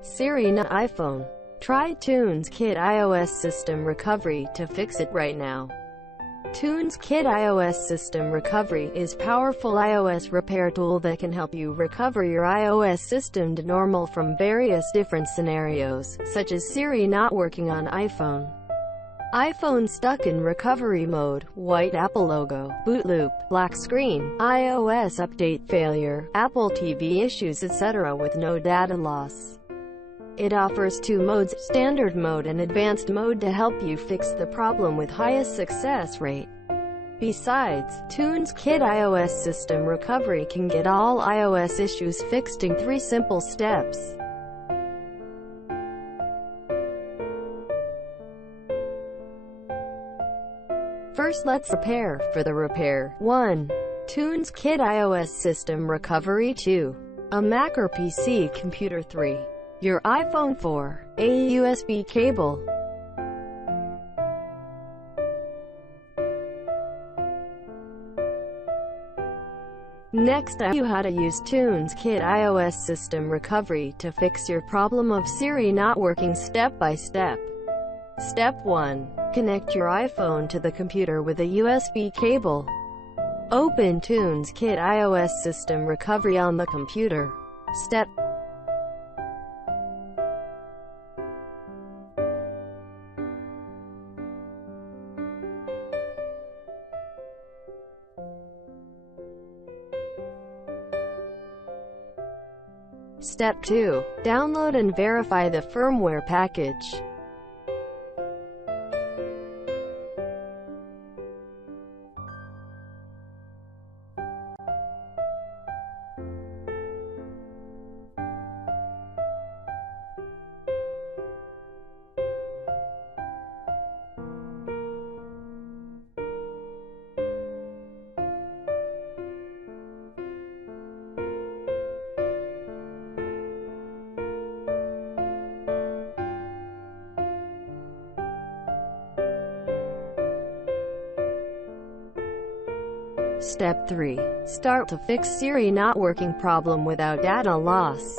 Siri Not iPhone. Try TunesKit iOS System Recovery to fix it right now. TunesKit iOS System Recovery is a powerful iOS repair tool that can help you recover your iOS system to normal from various different scenarios, such as Siri not working on iPhone, iPhone stuck in recovery mode, white Apple logo, boot loop, black screen, iOS update failure, Apple TV issues, etc. with no data loss. It offers two modes, standard mode and advanced mode, to help you fix the problem with highest success rate. Besides, TunesKit iOS System Recovery can get all iOS issues fixed in 3 simple steps. First, let's prepare for the repair. 1. TunesKit iOS System Recovery. 2. A Mac or PC computer. 3. Your iPhone. 4. A USB cable. Next, I show you how to use TunesKit iOS System Recovery to fix your problem of Siri not working step by step. Step 1. Connect your iPhone to the computer with a USB cable. Open TunesKit iOS System Recovery on the computer. Step Step 2. Download and verify the firmware package. Step 3. Start to fix Siri not working problem without data loss.